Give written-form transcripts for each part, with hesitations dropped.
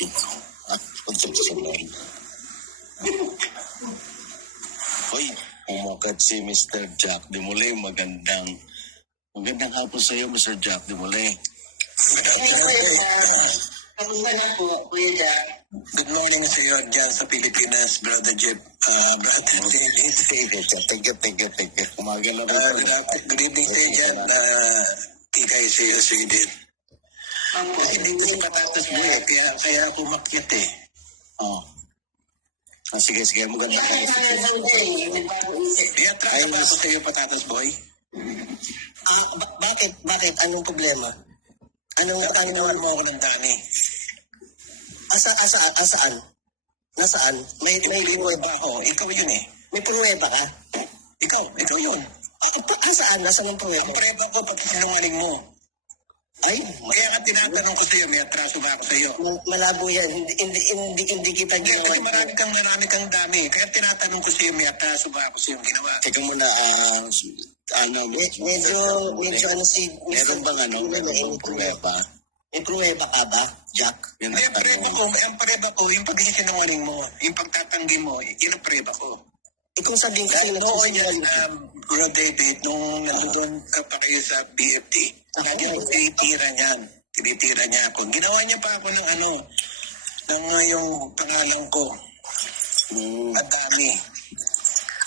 Ikaw, puntok sa mga. Hoy, umukat si Mr. Jack Demole. Magandang hapon sa iyo, Mr. Jack Demole. Kamusta na po, Kuya Jack? Good morning sa iyo dyan sa Pilipinas, Brother Jeff. Brother David. Thank you. Umaga na rin. Good evening sa iyo dyan. Kikay sa iyo, Sweden. Kasi dito sa Patatas Boy, kaya ako makyat eh. Oh. Sige. Magandang hapon. Iatras ba ako sa iyo, Patatas Boy? Bakit? Anong problema? Anong Ginawan mo ako ng dani. Asaan? Nasaan? May Pruweba ako. Ikaw yun eh. May pruweba ka? Ikaw yun. Asaan? Nasaan ang pruweba? Ang preba ko, pag sinungaling mo. Ay, Kaya nga tinatanong ko sa iyo, may atraso ba ako sa iyo? malabo yan. Hindi kita Hindi, ginawa. kasi marami kang dami. Kaya tinatanong ko sa iyo, may atraso ba ako sa iyo ginawa? Teka muna, Medyo ano si... meron bang pruweba? May pruweba ka ba, Jack? Yun Hindi, ang ang preba ko, yung pagsisinungaling mo, yung pagtatanggi mo, yun ang preba ko. Kung sabihin ko Dahil sa'yo noon yan, nagsisinungaling. Bro David, nung nandun ka pa kayo sa BFT, lagi ako tinitira niya ako. Ginawa niya pa ako ng yung pangalan ko. Ang dami.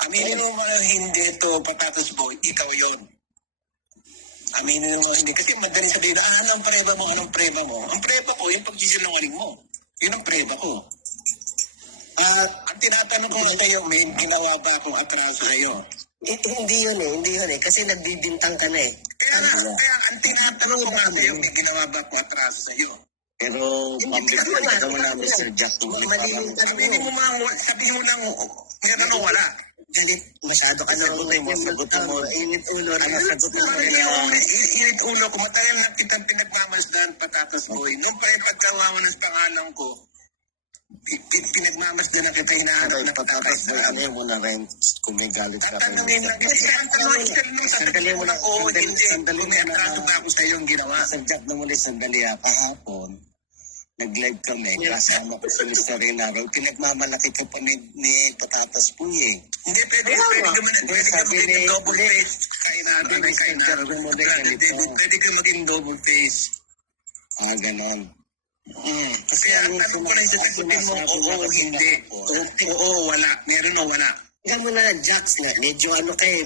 Aminin mo mga hindi ito, Patatas Boy, ikaw yon. Aminin mo hindi. Kasi madaling sabihin, anong preba mo? Ang preba ko, yung pagsisinungaling mo. Yun ang preba ko. Ang tinatanong ko sa iyo, may ginawa ba akong atraso sa iyo? Hindi yun eh. Kasi nagbibintang ka na eh. Kaya ang tinatanong ko nga sa iyo, may ginawa ba akong atraso sa iyo? Pero, pambigyan ka muna, Mr. Jack. Sabihin mo lang, meron o wala. Galit, masyado ka na. Sagutin mo. Init ulo. Init ulo ko, matagal na kitang pinagmamasdan, Patatas Boy. Nung pa yung pagkawamanas pangalan ko, pinagmamasdan na kita hinahanap na Patatas Boy. Ano mo na rin kung may galit ka. Tatanungin lang, kasi ang tanong nung sasabihin mo lang, oo, hindi, kung may atraso ba ako sa iyo ang ginawa. Mr. Jack na muli, sandali kahapon, nag-live kami, kasama ko si Mr. Renaro, pinagmamalaki ka pa ni Patatas Boy eh. Hindi, pwede ka maging double face. Pwede ka maging double face. Ganon. Kasi ang tanong ko lang, sasagutin mo, oo, hindi. Oo, wala. Meron o wala. Tingnan mo na, Jax nga, medyo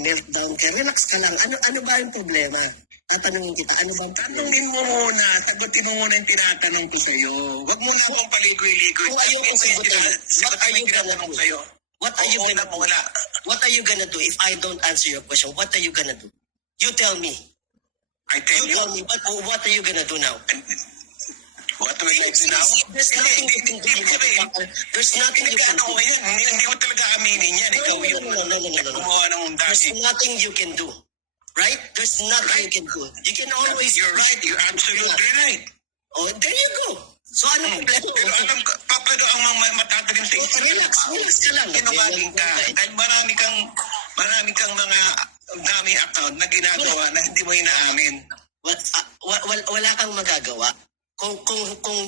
meltdown ka. Relax ka lang. Ano ba yung problema? Tatanungin kita, ano ba? Tanungin mo muna, sagutin mo muna yung tinatanong ko sa'yo. Huwag mo na akong paligoy-ligoy. Kung ayaw kong sagutin, what are you gonna do? Sa'yo. What are you gonna do? Wala. What are you gonna do if I don't answer your question? What are you gonna do? You tell me. I tell You you. tell me, what are you gonna do now? What do I like to now? There's nothing you can do. There's nothing you can do. Hindi ko talaga aminin yan. Ikaw yung gumawa ng There's dami. nothing you can do. Right? There's nothing you can do. You can always... You're right. You're absolutely right. Oh, there you go. So, ano problema? Pero alam ko, papado ang mga matatalim sa isip. Relax ka lang. Sinungaling ka. Dahil marami kang mga dami account na ginagawa na hindi mo inaamin. Wala kang magagawa. Kung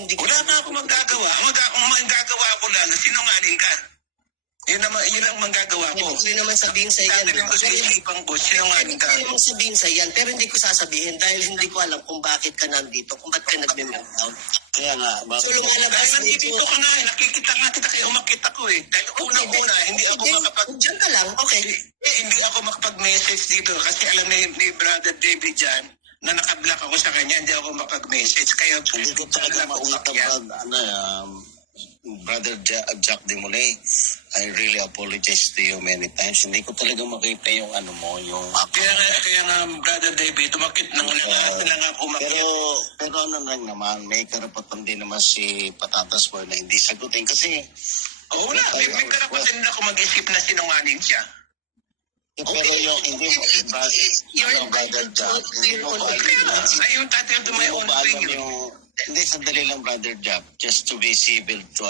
di Wala na ako magagawa. Ang magagawa ko lang, sinungaling ka. Yun ang magagawa ko. Hindi naman sabihin sa yan. Tatalim ko sa isipan ko, sinungaling ka. Hindi naman sabihin sa yan, pero hindi ko sasabihin dahil hindi ko alam kung bakit ka nandito, kung bakit ka nagme-meltdown. Kaya nga, So lumalabas Dahil nandito ka nga, nakikita nga kita kaya umakit ako eh. Dahil unang-una, hindi ako Diyan ka lang, okay. hindi ako makapag-message dito kasi alam ni Brother David dyan na nakablock ako sa kanya, hindi ako makapag-message. Kaya hindi ko talaga maunta Brother Jack Demole, I really apologize to you many times. Hindi ko talaga makita yung yung Kaya nga, Brother David, umakit nang lang ako umakit. Pero ano lang naman, may karapatan din naman si Patatas Boy na hindi sagutin kasi Wala, may karapatan na ako mag-isip na sinungaling siya. pero yung hindi mo Brother Jack, hindi mo ba Ayun, tatil to my own opinion. Hindi, sandali lang, Brother Jack. Just to be civil to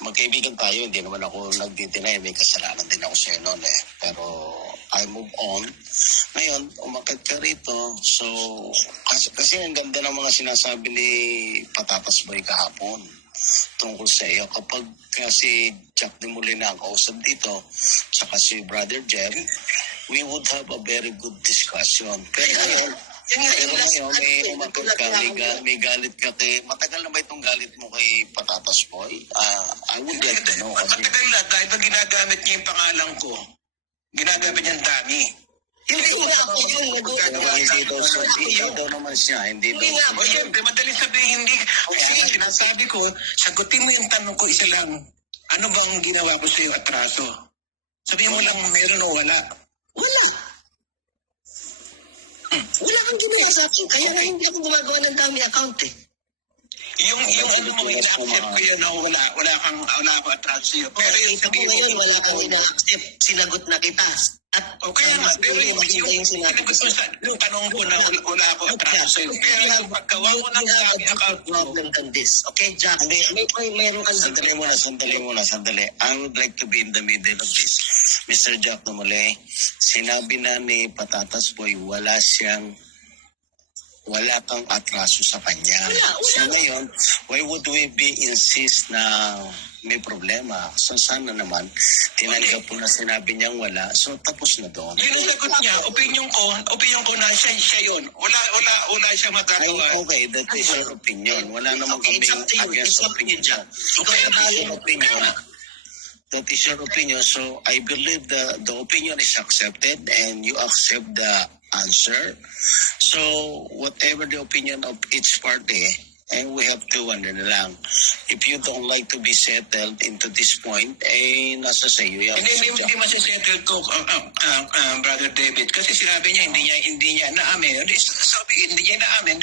magkaibigan tayo. Hindi naman ako nagdi-deny. May kasalanan din ako sa'yo noon eh. Pero I move on. Ngayon, umakit ka rito. So, kasi ang ganda ng mga sinasabi ni Patatas Boy kahapon tungkol sa iyo. Kapag kasi Jack de Molina ang kausap dito, saka si Brother Jeff, we would have a very good discussion. Pero ngayon, may umakit ka, may galit ka kay, matagal na ba itong galit mo kay Patatas Boy? I would like to know. Kasi, Matagal na, kahit na ginagamit niya yung pangalan ko. Ginagamit niya ang dami. Hindi nga ako yung hindi daw naman siya, hindi daw. O siyempre, madali sabihin, hindi. Kasi sinasabi ko, sagutin mo yung tanong ko isa lang. Ano ba ang ginawa ko sa iyo atraso? Sabihin mo lang, meron o wala. Wala. Wala kang ginawa sa akin. Kaya nga hindi ako gumagawa ng dami account eh. Yung ano mo, ina-accept ko yan, no? wala ako atraso sa iyo. Pero yung Kita mo ngayon, wala kang ina-accept. Sinagot na kita. At kaya nga, pero yung sinagot sinagot ko sa yung tanong ko na wala ako atraso sa iyo. Pero yung paggawa ko ng dami account mo, problem than this. Okay, Jack? Mayroon kang Sandali. I would like to be in the middle of this. Mr. Jack Dumole, sinabi na ni Patatas Boy, wala kang atraso sa kanya. Wala. So ngayon, why would we be insist na may problema? So sana naman, tinanggap po na sinabi niyang wala. So tapos na doon. yun ang sagot niya, opinion ko na siya yun. Wala siya magagawa. Okay, that is your opinion. Wala namang It's kaming up to you. against It's up to you, opinion. Jack. Ikaw Okay, na bahala. Your opinion. That is your opinion. So I believe the opinion is accepted and you accept the answer. So whatever the opinion of each party, and we have to ano na lang. If you don't like to be settled into this point, nasa sa iyo yan. Hindi masisettle ko, Brother David, kasi sinabi niya, hindi niya naamin. Sabi, hindi niya naamin.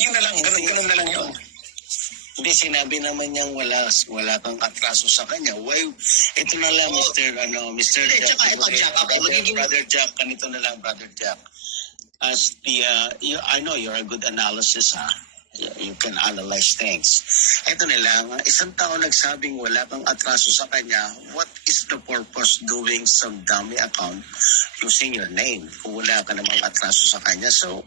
Yun na lang, ganun na lang yun. Hindi, sinabi naman niyang wala kang atraso sa kanya. Why? Ito na lang, Mr. Hindi, Jack. tsaka ito, Jack. Okay, magiging- Brother Jack, ganito na lang, Brother Jack. As I know you're a good analysis, ha? You can analyze things. Ito na lang, isang tao nagsabing wala kang atraso sa kanya, what is the purpose doing some dummy account using your name kung wala ka namang atraso sa kanya? So,